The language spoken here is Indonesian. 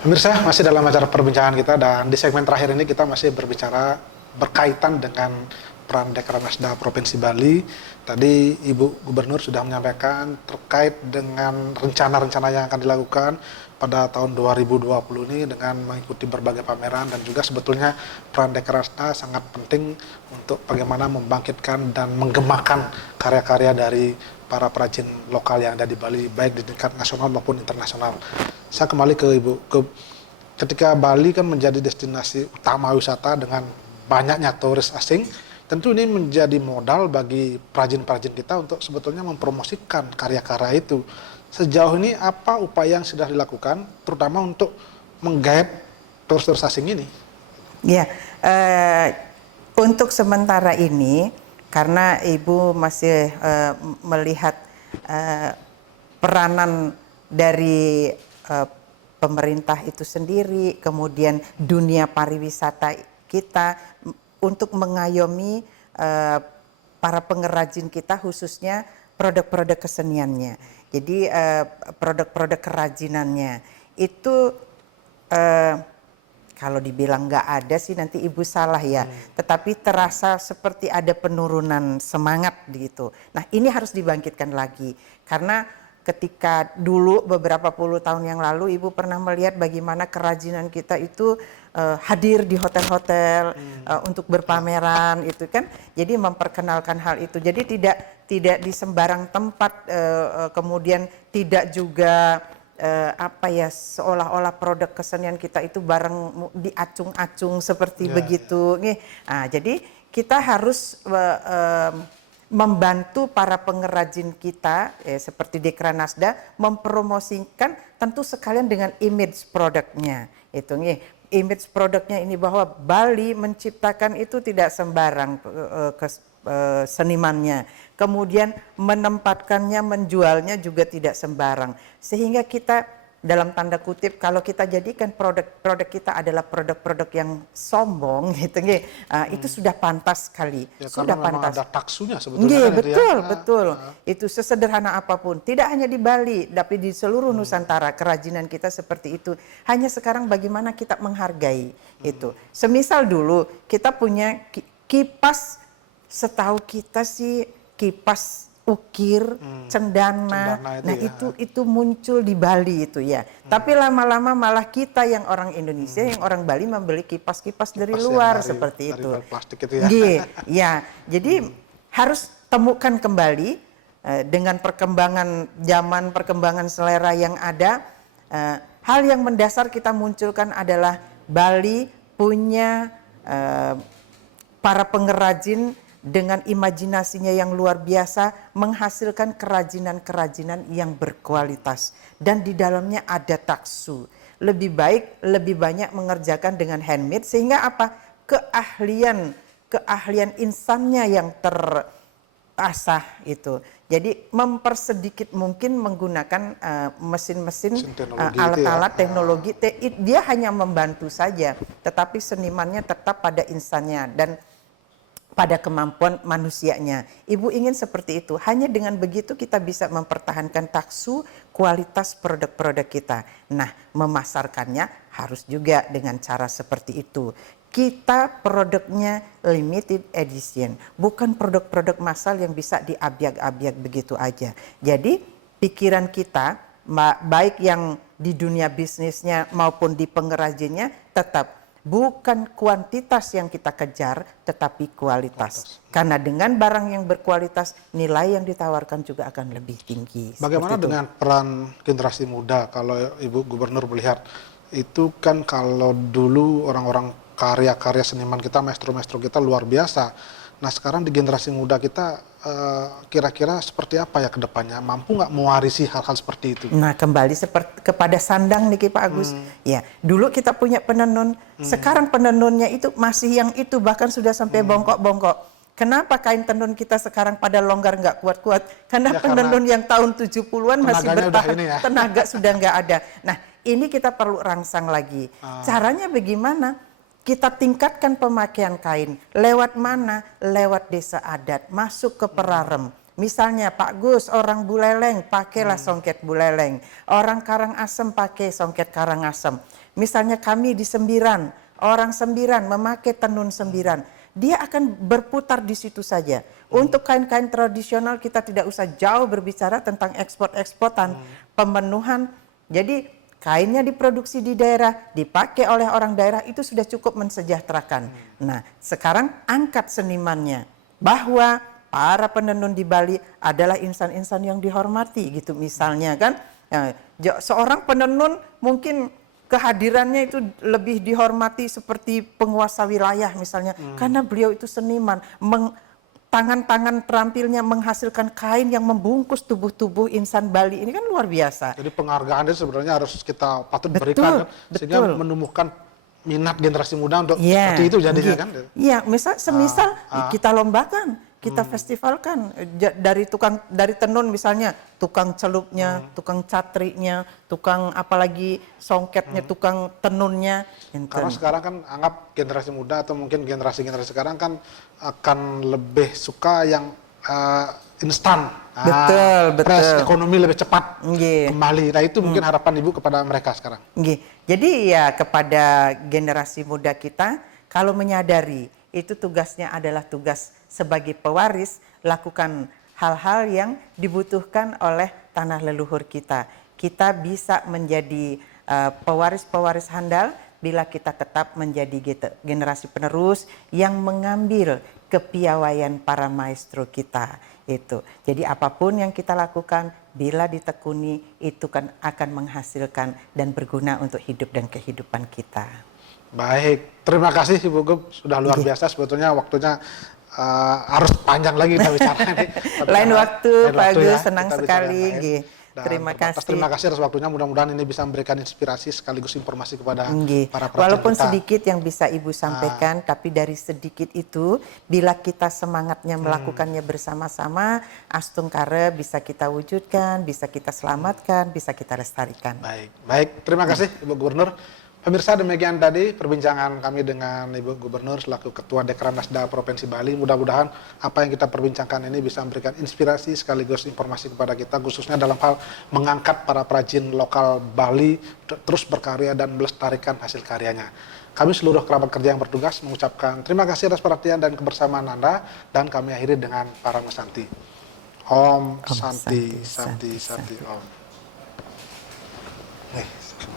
Pemirsa, masih dalam acara perbincangan kita dan di segmen terakhir ini kita masih berbicara berkaitan dengan peran Dekranasda Provinsi Bali. Tadi Ibu Gubernur sudah menyampaikan terkait dengan rencana-rencana yang akan dilakukan pada tahun 2020 ini dengan mengikuti berbagai pameran, dan juga sebetulnya peran Dekranasda sangat penting untuk bagaimana membangkitkan dan menggemakan karya-karya dari para perajin lokal yang ada di Bali, baik di tingkat nasional maupun internasional. Saya kembali ke Ibu, ketika Bali kan menjadi destinasi utama wisata dengan banyaknya turis asing, tentu ini menjadi modal bagi perajin-perajin kita untuk sebetulnya mempromosikan karya-karya itu. Sejauh ini apa upaya yang sudah dilakukan, terutama untuk menggait turis-turis asing ini? Ya, untuk sementara ini, karena Ibu masih melihat peranan dari pemerintah itu sendiri, kemudian dunia pariwisata kita untuk mengayomi para pengrajin kita, khususnya produk-produk keseniannya. Jadi produk-produk kerajinannya itu kalau dibilang nggak ada sih nanti Ibu salah ya. Tetapi terasa seperti ada penurunan semangat gitu. Nah, ini harus dibangkitkan lagi. Karena ketika dulu beberapa puluh tahun yang lalu Ibu pernah melihat bagaimana kerajinan kita itu hadir di hotel-hotel untuk berpameran itu kan. Jadi memperkenalkan hal itu. Jadi tidak di sembarang tempat, kemudian tidak juga seolah-olah produk kesenian kita itu bareng diacung-acung seperti begitu. Nah, jadi kita harus membantu para pengrajin kita seperti Dekranasda mempromosikan tentu sekalian dengan image produknya. Itu image produknya ini bahwa Bali menciptakan itu tidak sembarang senimannya, kemudian menempatkannya, menjualnya juga tidak sembarang, sehingga kita dalam tanda kutip kalau kita jadikan produk-produk kita adalah produk-produk yang sombong gitu, itu sudah pantas sekali, Ya, sudah karena memang pantas. ada taksunya sebetulnya kan Betul, itu ya. betul. Itu sesederhana apapun, tidak hanya di Bali, tapi di seluruh Nusantara kerajinan kita seperti itu. Hanya sekarang bagaimana kita menghargai itu. Semisal dulu kita punya kipas. Setahu kita sih kipas ukir, cendana. Nah, itu muncul di Bali itu ya. Tapi lama-lama malah kita yang orang Indonesia, yang orang Bali membeli kipas-kipas dari luar seperti itu. Dari plastik itu ya. Ya, jadi harus temukan kembali dengan perkembangan zaman, perkembangan selera yang ada. Hal yang mendasar kita munculkan adalah Bali punya para pengrajin dengan imajinasinya yang luar biasa menghasilkan kerajinan-kerajinan yang berkualitas dan di dalamnya ada taksu. Lebih baik, lebih banyak mengerjakan dengan handmade sehingga apa? Keahlian insannya yang terasah itu. Jadi mempersedikit mungkin menggunakan mesin-mesin, alat-alat teknologi, dia hanya membantu saja, tetapi senimannya tetap pada insannya dan pada kemampuan manusianya. Ibu ingin seperti itu. Hanya dengan begitu kita bisa mempertahankan taksu kualitas produk-produk kita. Nah, memasarkannya harus juga dengan cara seperti itu. Kita produknya limited edition, bukan produk-produk massal yang bisa diabyak-abyak begitu aja. Jadi pikiran kita, baik yang di dunia bisnisnya maupun di pengrajinnya, tetap bukan kuantitas yang kita kejar, tetapi kualitas. Karena dengan barang yang berkualitas, nilai yang ditawarkan juga akan lebih tinggi. Bagaimana dengan peran generasi muda? Kalau Ibu Gubernur melihat, itu kan kalau dulu orang-orang karya-karya seniman kita, maestro-maestro kita luar biasa. Nah, sekarang di generasi muda kita kira-kira seperti apa ya ke depannya? Mampu nggak mewarisi hal-hal seperti itu? Nah, kembali kepada sandang nih Pak Agus. Ya, dulu kita punya penenun, sekarang penenunnya itu masih yang itu, bahkan sudah sampai bongkok-bongkok. Kenapa kain tenun kita sekarang pada longgar nggak kuat-kuat? Karena penenun yang tahun 70-an masih bertahan, tenaga sudah nggak ada. Nah, ini kita perlu rangsang lagi. Caranya bagaimana? Kita tingkatkan pemakaian kain. Lewat mana? Lewat desa adat, masuk ke perarem. Misalnya Pak Gus, orang Buleleng, pakailah songket Buleleng. Orang Karangasem pakai songket Karangasem. Misalnya kami di Sembiran, orang Sembiran memakai tenun Sembiran, dia akan berputar di situ saja. Untuk kain-kain tradisional kita tidak usah jauh berbicara tentang ekspor-eksportan, pemenuhan. Jadi kainnya diproduksi di daerah, dipakai oleh orang daerah, itu sudah cukup mensejahterakan. Nah, sekarang angkat senimannya, bahwa para penenun di Bali adalah insan-insan yang dihormati gitu misalnya kan. Nah, seorang penenun mungkin kehadirannya itu lebih dihormati seperti penguasa wilayah misalnya, karena beliau itu seniman, tangan-tangan terampilnya menghasilkan kain yang membungkus tubuh-tubuh insan Bali ini kan luar biasa. Jadi penghargaan itu sebenarnya harus kita patut berikan kan, sehingga menumbuhkan minat generasi muda untuk seperti itu jadinya kan. Iya, semisal kita lombakan, kita festivalkan dari tenun misalnya, tukang celupnya, tukang catriknya, tukang apalagi songketnya, tukang tenunnya. Karena sekarang kan anggap generasi muda atau mungkin generasi-generasi sekarang kan akan lebih suka yang instan. Betul. Ekonomi lebih cepat kembali. Nah itu mungkin harapan Ibu kepada mereka sekarang. Jadi ya kepada generasi muda kita, kalau menyadari itu tugasnya adalah tugas sebagai pewaris, lakukan hal-hal yang dibutuhkan oleh tanah leluhur kita. Kita bisa menjadi pewaris-pewaris handal bila kita tetap menjadi generasi penerus yang mengambil kepiawaian para maestro kita itu. Jadi apapun yang kita lakukan bila ditekuni itu kan akan menghasilkan dan berguna untuk hidup dan kehidupan kita. Baik, terima kasih Ibu Gub, sudah luar biasa sebetulnya waktunya harus panjang lagi kita bicara ini. Lain waktu Pak Agus, senang sekali. Terima kasih. Terima kasih atas waktunya, mudah-mudahan ini bisa memberikan inspirasi sekaligus informasi kepada para perhatian walaupun kita. Sedikit yang bisa Ibu sampaikan, tapi dari sedikit itu bila kita semangatnya melakukannya bersama-sama, Astungkare bisa kita wujudkan, bisa kita selamatkan, bisa kita lestarikan. Baik, terima kasih Ibu Gubernur. Pemirsa, demikian tadi perbincangan kami dengan Ibu Gubernur selaku Ketua Dekranasda Provinsi Bali. Mudah-mudahan apa yang kita perbincangkan ini bisa memberikan inspirasi sekaligus informasi kepada kita, khususnya dalam hal mengangkat para perajin lokal Bali terus berkarya dan melestarikan hasil karyanya. Kami seluruh kerabat kerja yang bertugas mengucapkan terima kasih atas perhatian dan kebersamaan Anda, dan kami akhiri dengan Paramasanti. Om Santi, Santi, Santi, Om.